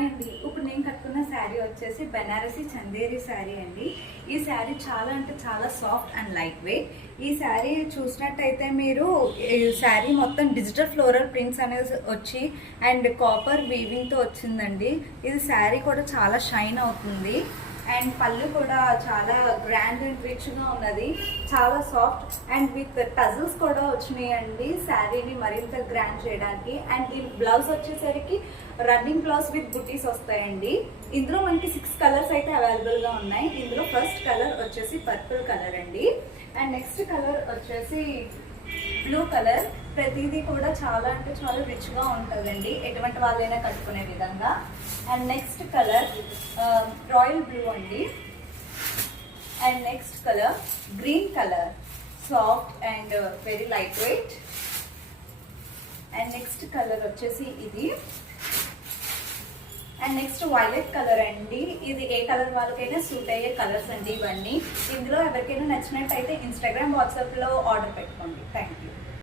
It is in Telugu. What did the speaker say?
హాయ్ అండి. ఇప్పుడు నేను కట్టుకున్న శారీ వచ్చేసి బెనారసి చందేరి శారీ అండి. ఈ శారీ చాలా అంటే చాలా సాఫ్ట్ అండ్ లైట్ వెయిట్. ఈ శారీ చూసినట్టయితే మీరు ఈ శారీ మొత్తం డిజిటల్ ఫ్లోరల్ ప్రింట్స్ అనేది వచ్చి అండ్ కాపర్ వీవింగ్తో వచ్చిందండి. ఇది శారీ కూడా చాలా షైన్ అవుతుంది అండ్ పళ్ళు కూడా చాలా గ్రాండ్ అండ్ రిచ్గా ఉన్నది, చాలా సాఫ్ట్ అండ్ విత్ టజల్స్ కూడా వచ్చినాయండి శారీని మరింత గ్రాండ్ చేయడానికి. అండ్ ఈ బ్లౌజ్ వచ్చేసరికి రన్నింగ్ బ్లౌజ్ విత్ బుటీస్ వస్తాయండి. ఇందులో మనకి 6 కలర్స్ అయితే అవైలబుల్గా ఉన్నాయి. ఇందులో ఫస్ట్ కలర్ వచ్చేసి పర్పుల్ కలర్ అండి. అండ్ నెక్స్ట్ కలర్ వచ్చేసి బ్లూ కలర్. ప్రతిదీ కూడా చాలా అంటే చాలా రిచ్గా ఉంటుందండి, ఎటువంటి వాళ్ళైనా కట్టుకునే విధంగా. And next colour royal blue అండి. And next colour green colour, soft and very lightweight. And next colour వచ్చేసి ఇది. అండ్ నెక్స్ట్ వైలెట్ కలర్ అండి. ఇది ఏ కలర్ వాళ్ళకైనా సూట్ అయ్యే కలర్స్ అండి ఇవన్నీ. ఇందులో ఎవరికైనా నచ్చినట్టయితే ఇన్స్టాగ్రామ్, వాట్సాప్లో ఆర్డర్ పెట్టుకోండి. Thank you.